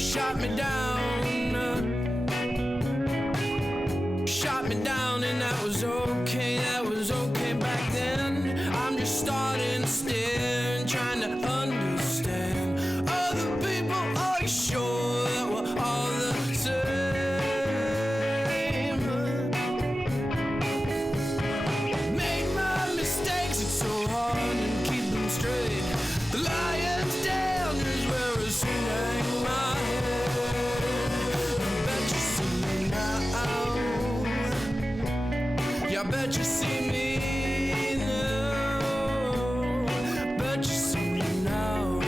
shot me down, and that was okay back then. I'm just starting to stare and trying to understand other people. Are you sure that we're all the same? Made my mistakes, it's so hard to keep them straight. The lion's den is where I sing hang my head. I bet you see me now. Yeah, I bet you see me now. Bet you see me now.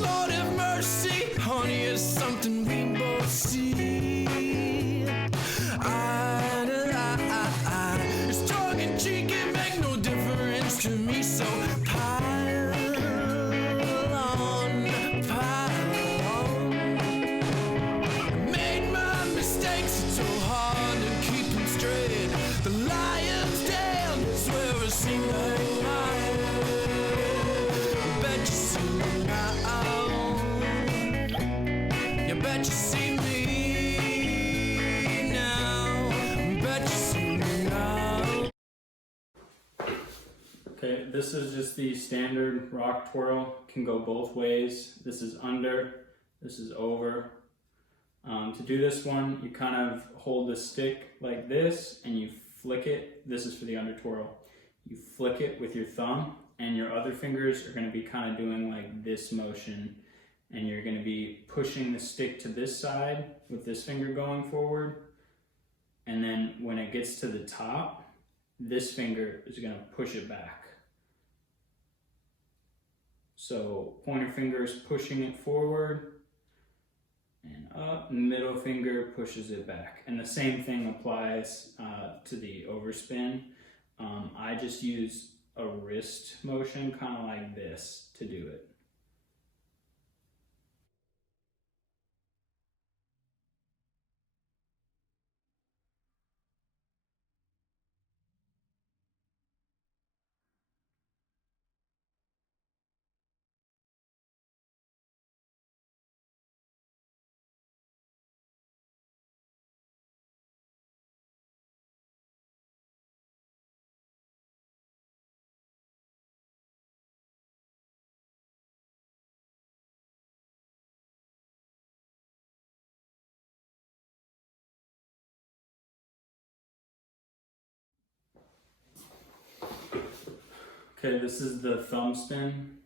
Lord have mercy, honey, it's something we both see. Eye to eye, it's tongue in cheek, it make no difference to me. So pile on. Made my mistakes, it's so hard to keep them straight. The lion's den is where I sing hang my head. Bet you see me now. You bet you see me now. Bet you see me now. Okay, this is just the standard rock twirl. Can go both ways. This is under, this is over. To do this one, you kind of hold the stick like this and you flick it. This is for the under twirl. You flick it with your thumb, and your other fingers are going to be kind of doing like this motion, and you're going to be pushing the stick to this side with this finger going forward. And then when it gets to the top, this finger is going to push it back. So pointer finger is pushing it forward and up, middle finger pushes it back. And the same thing applies to the overspin. I just use a wrist motion, kind of like this, to do it. Okay, this is the thumb spin.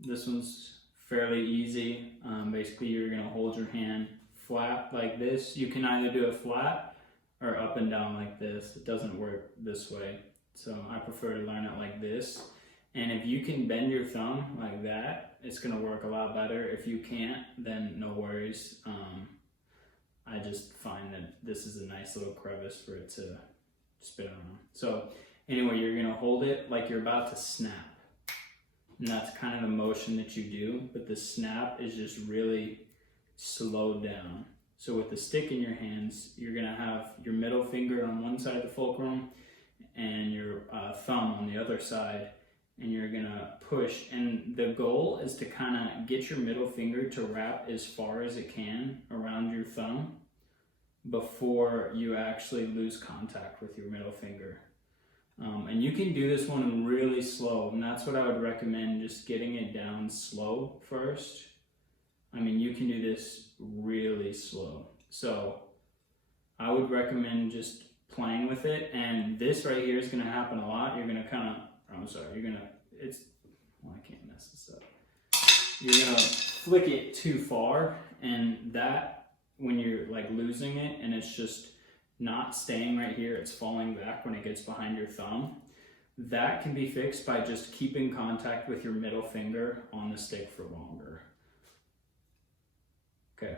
This one's fairly easy. Basically, you're gonna hold your hand flat like this. You can either do it flat or up and down like this. It doesn't work this way, so I prefer to learn it like this. And if you can bend your thumb like that, it's gonna work a lot better. If you can't, then no worries. I just find that this is a nice little crevice for it to spin on. So anyway, you're gonna hold it like you're about to snap. And that's kind of the motion that you do, but the snap is just really slowed down. So with the stick in your hands, you're gonna have your middle finger on one side of the fulcrum and your thumb on the other side, and you're gonna push. And the goal is to kind of get your middle finger to wrap as far as it can around your thumb before you actually lose contact with your middle finger. And you can do this one really slow, and that's what I would recommend, just getting it down slow first. I mean, you can do this really slow. So I would recommend just playing with it, and this right here is gonna happen a lot. You're gonna kind of, I can't mess this up. You're gonna flick it too far, and that, when you're like losing it and it's just not staying right here, it's falling back when it gets behind your thumb. That can be fixed by just keeping contact with your middle finger on the stick for longer. Okay.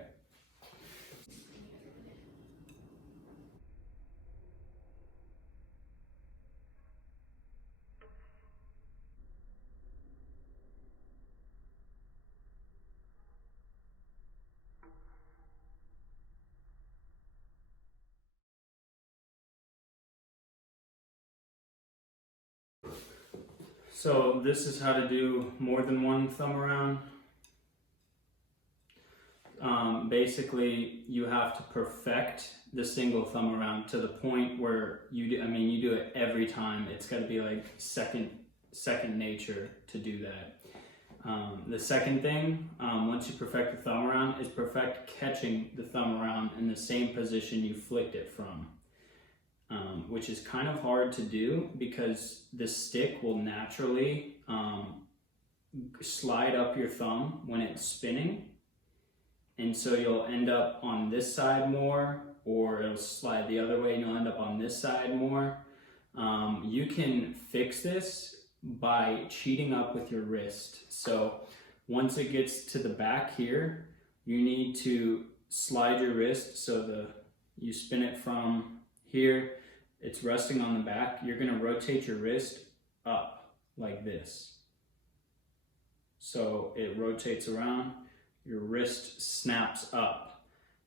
So this is how to do more than one thumb around. Basically, you have to perfect the single thumb around to the point where you do it every time. It's got to be like second nature to do that. The second thing, once you perfect the thumb around, is perfect catching the thumb around in the same position you flicked it from, which is kind of hard to do because the stick will naturally slide up your thumb when it's spinning. And so you'll end up on this side more, or it'll slide the other way and you'll end up on this side more. You can fix this by cheating up with your wrist. So once it gets to the back here, you need to slide your wrist so you spin it from here, it's resting on the back. You're gonna rotate your wrist up like this. So it rotates around. Your wrist snaps up,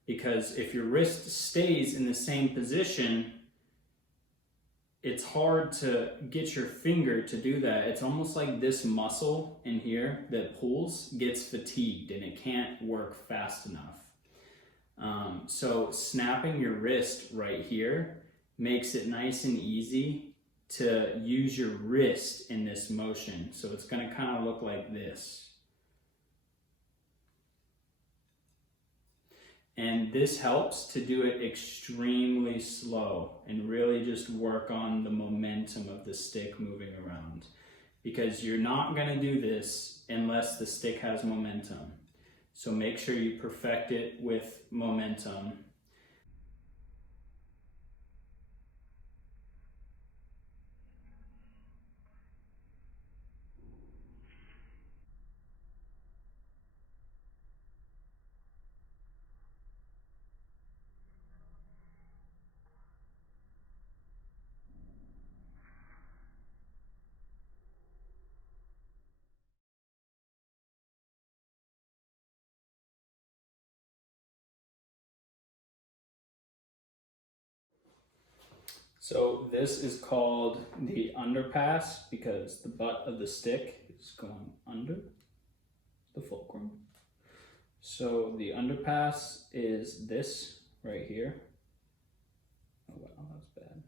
because if your wrist stays in the same position, it's hard to get your finger to do that. It's almost like this muscle in here that pulls gets fatigued and it can't work fast enough. So snapping your wrist right here makes it nice and easy to use your wrist in this motion. So it's gonna kind of look like this. And this helps to do it extremely slow and really just work on the momentum of the stick moving around. Because you're not gonna do this unless the stick has momentum. So make sure you perfect it with momentum. So this is called the underpass because the butt of the stick is going under the fulcrum. So the underpass is this right here. Oh wow, that's bad.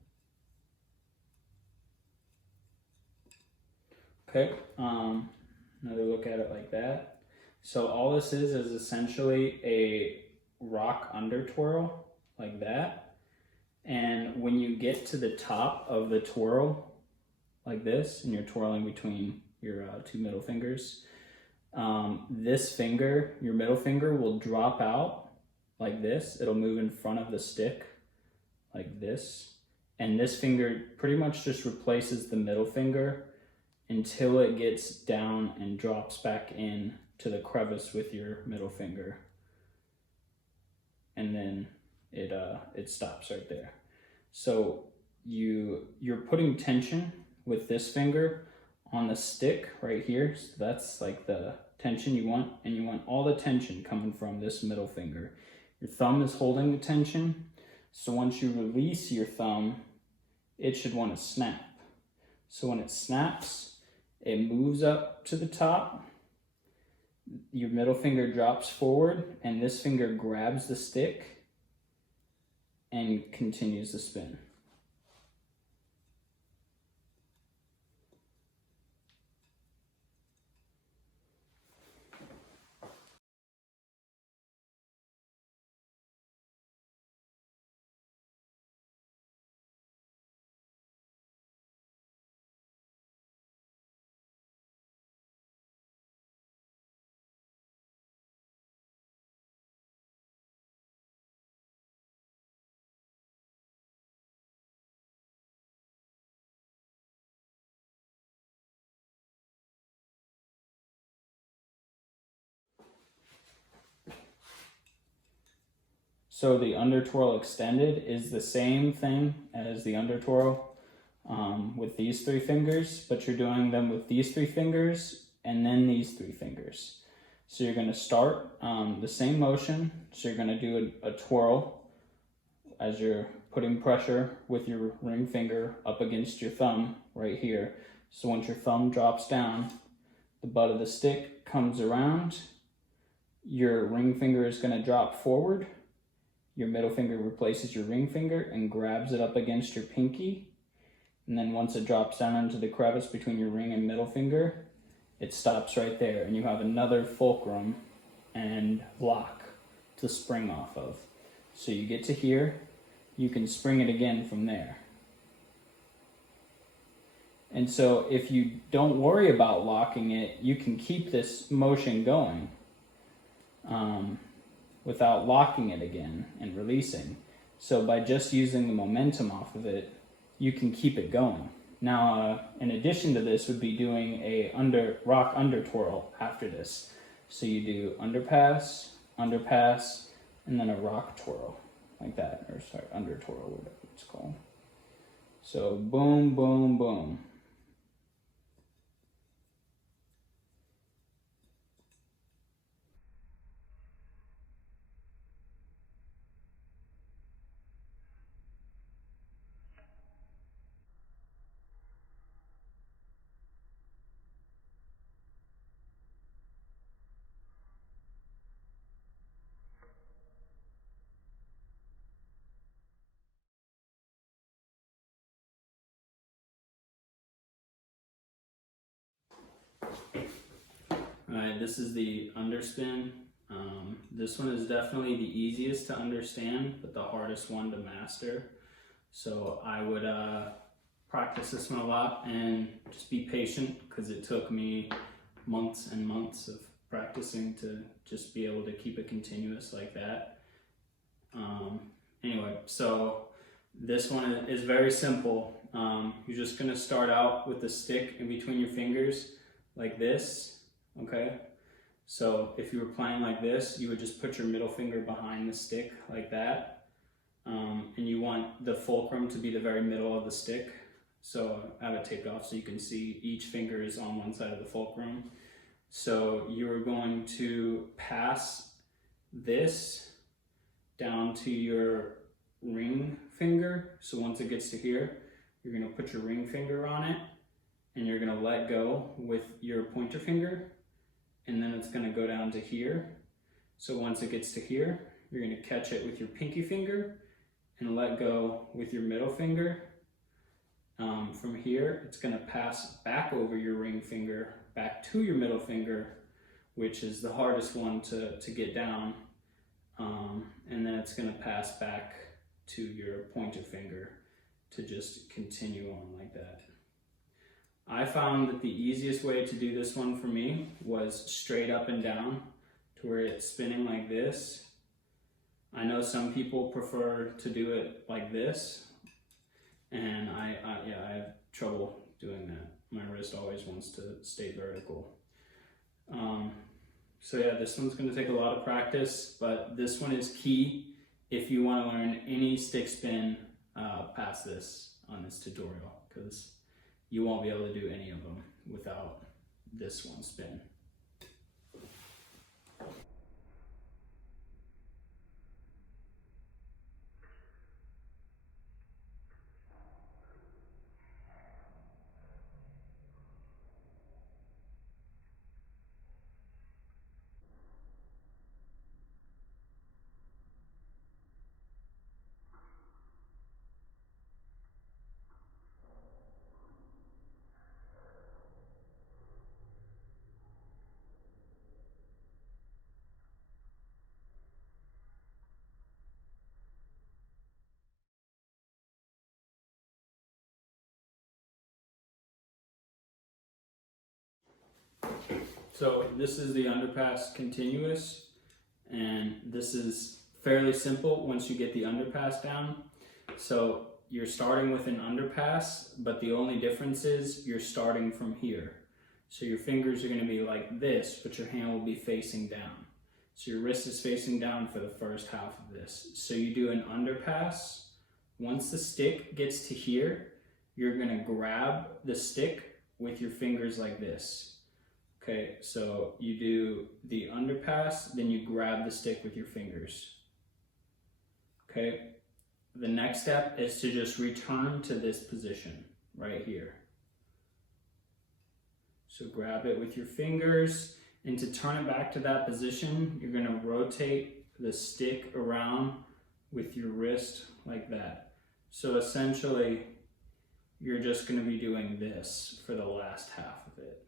Okay, another look at it like that. So all this is essentially a rock under twirl like that. And when you get to the top of the twirl like this, and you're twirling between your two middle fingers, this finger, your middle finger, will drop out like this. It'll move in front of the stick like this. And this finger pretty much just replaces the middle finger until it gets down and drops back in to the crevice with your middle finger. And then it stops right there. So you're putting tension with this finger on the stick right here. So that's like the tension you want, and you want all the tension coming from this middle finger. Your thumb is holding the tension. So once you release your thumb, it should want to snap. So when it snaps, it moves up to the top. Your middle finger drops forward and this finger grabs the stick and continues to spin. So the under twirl extended is the same thing as the under twirl with these three fingers, but you're doing them with these three fingers and then these three fingers. So you're going to start the same motion. So you're going to do a twirl as you're putting pressure with your ring finger up against your thumb right here. So once your thumb drops down, the butt of the stick comes around, your ring finger is going to drop forward, your middle finger replaces your ring finger and grabs it up against your pinky, and then once it drops down into the crevice between your ring and middle finger, it stops right there, and you have another fulcrum and lock to spring off of. So you get to here, you can spring it again from there. And so if you don't worry about locking it, you can keep this motion going without locking it again and releasing. So by just using the momentum off of it, you can keep it going. Now, in addition to this would be doing a rock under twirl after this. So you do underpass, underpass, and then a rock twirl like that, or sorry, under twirl, whatever it's called. So boom, boom, boom. Alright, this is the underspin. This one is definitely the easiest to understand, but the hardest one to master. So I would practice this one a lot and just be patient, because it took me months and months of practicing to just be able to keep it continuous like that. Anyway, so this one is very simple. You're just going to start out with the stick in between your fingers like this. Okay, so if you were playing like this, you would just put your middle finger behind the stick like that, and you want the fulcrum to be the very middle of the stick. So I have it taped off so you can see each finger is on one side of the fulcrum. So you're going to pass this down to your ring finger. So once it gets to here, you're going to put your ring finger on it, and you're going to let go with your pointer finger. And then it's going to go down to here. So once it gets to here, you're going to catch it with your pinky finger and let go with your middle finger. From here, it's going to pass back over your ring finger, back to your middle finger, which is the hardest one to get down. And then it's going to pass back to your pointer finger to just continue on like that. I found that the easiest way to do this one for me was straight up and down, to where it's spinning like this. I know some people prefer to do it like this, and I have trouble doing that. My wrist always wants to stay vertical. So yeah, this one's going to take a lot of practice, but this one is key if you want to learn any stick spin past this on this tutorial, because you won't be able to do any of them without this one spin. So this is the underpass continuous, and this is fairly simple once you get the underpass down. So you're starting with an underpass, but the only difference is you're starting from here. So your fingers are going to be like this, but your hand will be facing down. So your wrist is facing down for the first half of this. So you do an underpass. Once the stick gets to here, you're going to grab the stick with your fingers like this. Okay, so you do the underpass, then you grab the stick with your fingers. Okay, the next step is to just return to this position right here. So grab it with your fingers, and to turn it back to that position, you're gonna rotate the stick around with your wrist like that. So essentially, you're just gonna be doing this for the last half of it.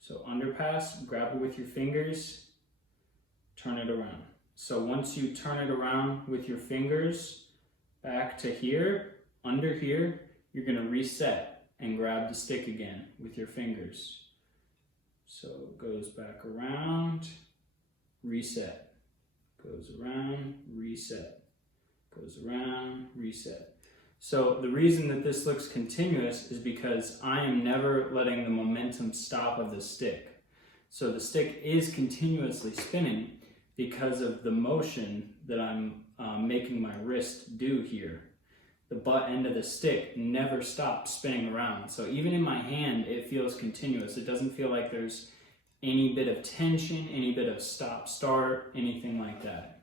So underpass, grab it with your fingers, turn it around. So once you turn it around with your fingers back to here, under here, you're gonna reset and grab the stick again with your fingers. So it goes back around, reset, goes around, reset, goes around, reset. So the reason that this looks continuous is because I am never letting the momentum stop of the stick. So the stick is continuously spinning because of the motion that I'm making my wrist do here. The butt end of the stick never stops spinning around. So even in my hand, it feels continuous. It doesn't feel like there's any bit of tension, any bit of stop, start, anything like that.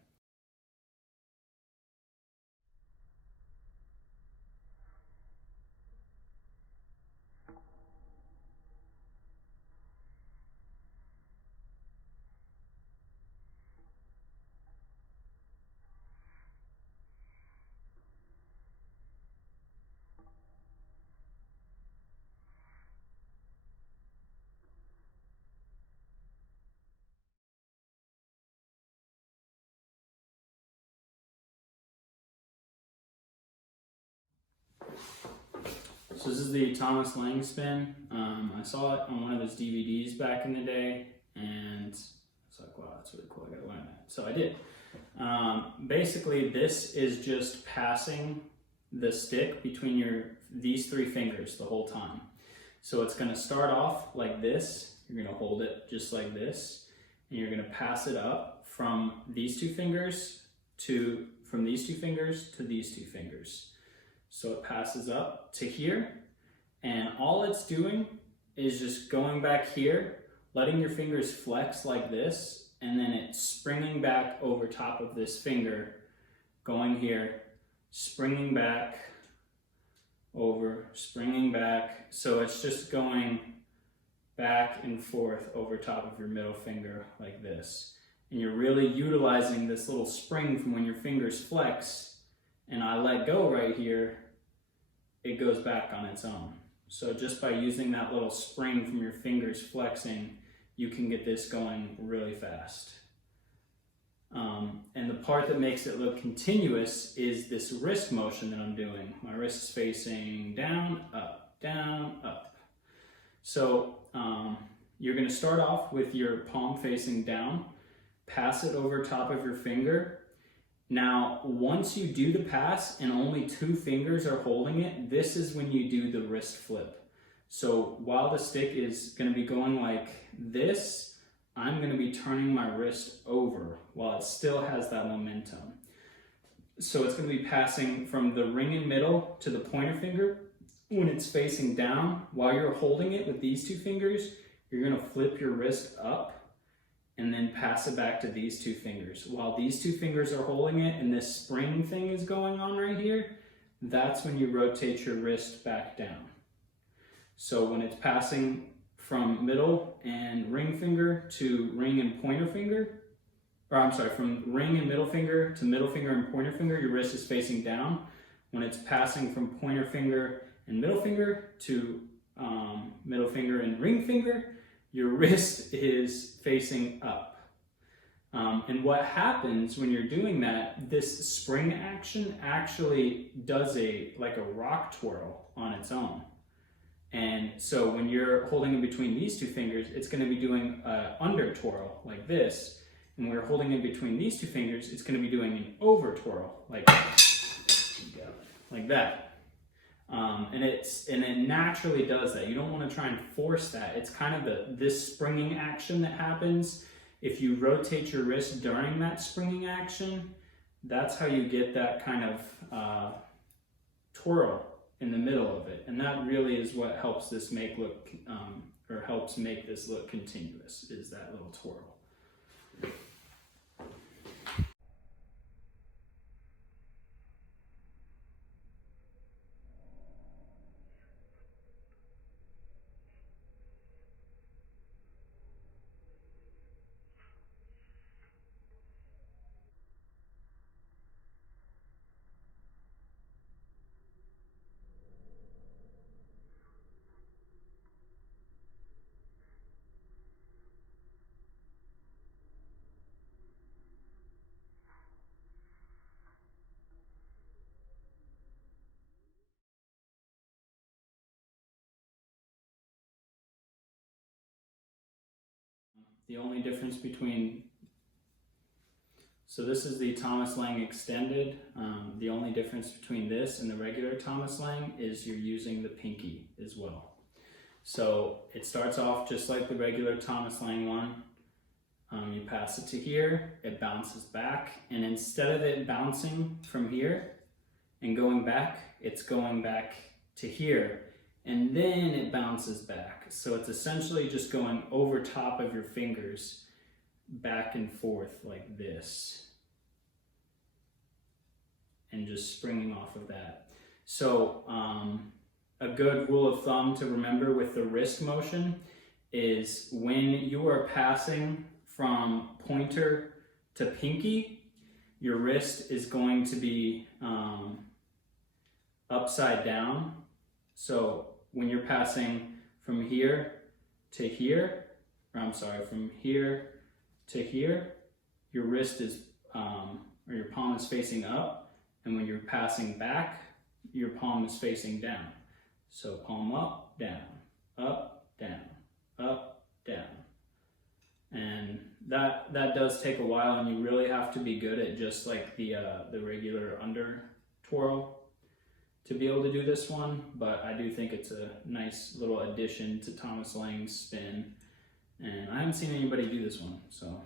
So this is the Thomas Lang spin. I saw it on one of his DVDs back in the day, and I was like, wow, that's really cool, I gotta learn that. So I did. Basically, this is just passing the stick between these three fingers the whole time. So it's gonna start off like this. You're gonna hold it just like this, and you're gonna pass it up from these two fingers to these two fingers. So it passes up to here, and all it's doing is just going back here, letting your fingers flex like this, and then it's springing back over top of this finger, going here, springing back, over, springing back. So it's just going back and forth over top of your middle finger like this. And you're really utilizing this little spring from when your fingers flex, and I let go right here, it goes back on its own. So just by using that little spring from your fingers flexing, you can get this going really fast. And the part that makes it look continuous is this wrist motion that I'm doing. My wrist is facing down, up, down, up. So you're gonna start off with your palm facing down, pass it over top of your finger. Now, once you do the pass and only two fingers are holding it, this is when you do the wrist flip. So while the stick is going to be going like this, I'm going to be turning my wrist over while it still has that momentum. So it's going to be passing from the ring in middle to the pointer finger. When it's facing down, while you're holding it with these two fingers, you're going to flip your wrist up and then pass it back to these two fingers. While these two fingers are holding it and this spring thing is going on right here, that's when you rotate your wrist back down. So when it's passing from middle and ring finger to ring and pointer finger, or I'm sorry, from ring and middle finger to middle finger and pointer finger, your wrist is facing down. When it's passing from pointer finger and middle finger to middle finger and ring finger, your wrist is facing up. And what happens when you're doing that, this spring action actually does like a rock twirl on its own. And so when you're holding in between these two fingers, it's going to be doing an under twirl like this. And when we're holding in between these two fingers, it's going to be doing an over twirl like that. And it naturally does that. You don't want to try and force that. It's kind of this springing action that happens. If you rotate your wrist during that springing action, that's how you get that kind of twirl in the middle of it. And that really is what helps this helps make this look continuous, is that little twirl. The only difference between, so this is the Thomas Lang Extended. The only difference between this and the regular Thomas Lang is you're using the pinky as well. So it starts off just like the regular Thomas Lang one. You pass it to here, it bounces back, and instead of it bouncing from here and going back, it's going back to here, and then it bounces back. So it's essentially just going over top of your fingers, back and forth like this, and just springing off of that. So a good rule of thumb to remember with the wrist motion is when you are passing from pointer to pinky, your wrist is going to be upside down. So when you're passing from here to here, or I'm sorry, from here to here, your wrist is, or your palm is facing up, and when you're passing back, your palm is facing down. So palm up, down, up, down, up, down. And that does take a while, and you really have to be good at just like the regular under twirl to be able to do this one. But I do think it's a nice little addition to Thomas Lang's spin, and I haven't seen anybody do this one, so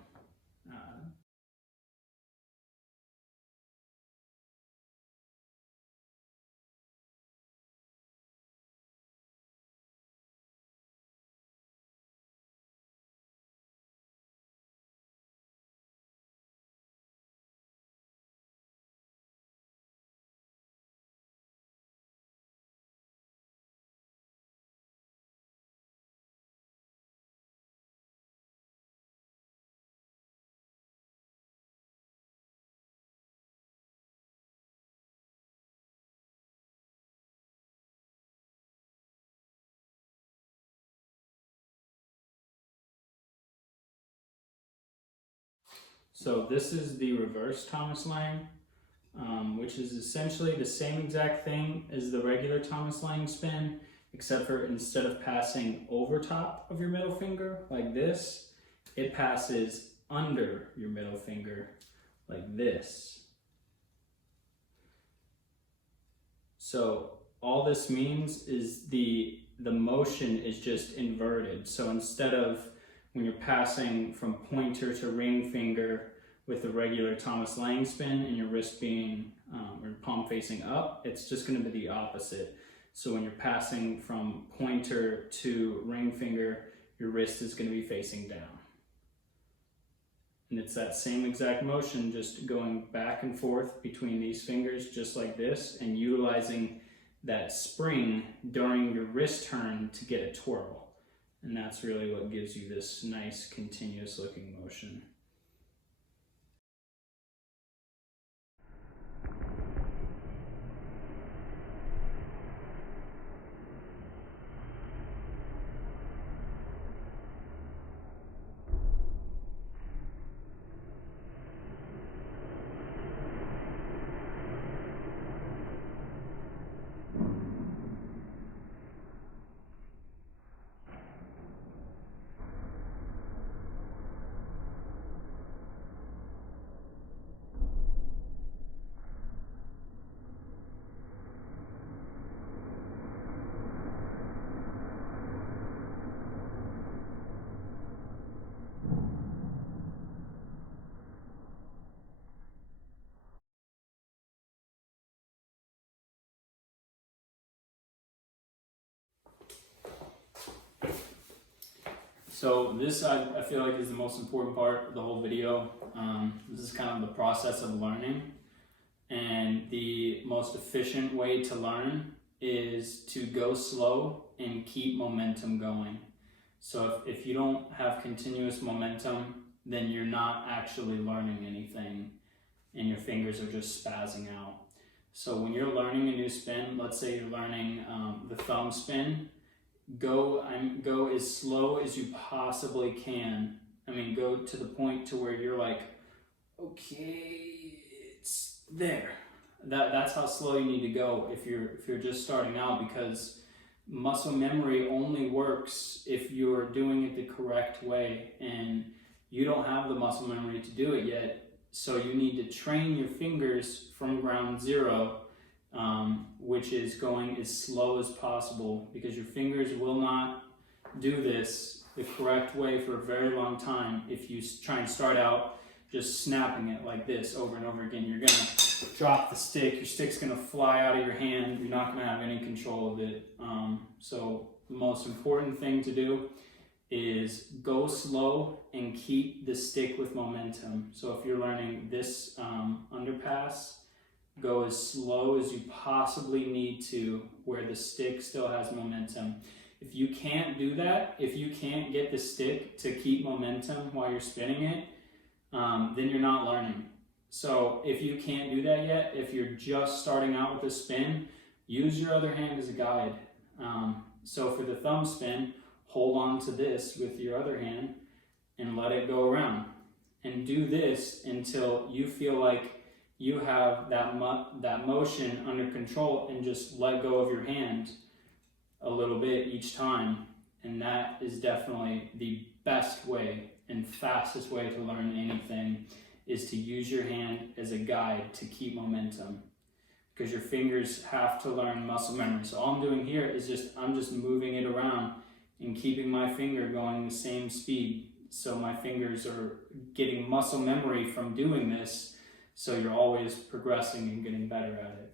So this is the reverse Thomas Lang, which is essentially the same exact thing as the regular Thomas Lang spin, except for instead of passing over top of your middle finger like this, it passes under your middle finger like this. So all this means is the motion is just inverted. So instead of when you're passing from pointer to ring finger with the regular Thomas Lang spin and your wrist being, or palm facing up, it's just gonna be the opposite. So when you're passing from pointer to ring finger, your wrist is gonna be facing down. And it's that same exact motion, just going back and forth between these fingers, just like this, and utilizing that spring during your wrist turn to get a twirl. And that's really what gives you this nice continuous looking motion. So this, I feel like, is the most important part of the whole video. This is kind of the process of learning. And the most efficient way to learn is to go slow and keep momentum going. So if you don't have continuous momentum, then you're not actually learning anything and your fingers are just spazzing out. So when you're learning a new spin, let's say you're learning the thumb spin, go as slow as you possibly can. I mean, go to the point to where you're like, okay, it's there. That's how slow you need to go if you're just starting out, because muscle memory only works if you're doing it the correct way, and you don't have the muscle memory to do it yet. So you need to train your fingers from ground zero, which is going as slow as possible, because your fingers will not do this the correct way for a very long time if you try and start out just snapping it like this over and over again. You're gonna drop the stick, your stick's gonna fly out of your hand, you're not gonna have any control of it. So the most important thing to do is go slow and keep the stick with momentum. So if you're learning this underpass, go as slow as you possibly need to, where the stick still has momentum. If you can't do that, if you can't get the stick to keep momentum while you're spinning it, then you're not learning. So if you can't do that yet, if you're just starting out with a spin, use your other hand as a guide. So for the thumb spin, hold on to this with your other hand and let it go around. And do this until you feel like you have that motion under control, and just let go of your hand a little bit each time. And that is definitely the best way and fastest way to learn anything, is to use your hand as a guide to keep momentum, because your fingers have to learn muscle memory. So all I'm doing here is I'm just moving it around and keeping my finger going the same speed, so my fingers are getting muscle memory from doing this, so you're always progressing and getting better at it.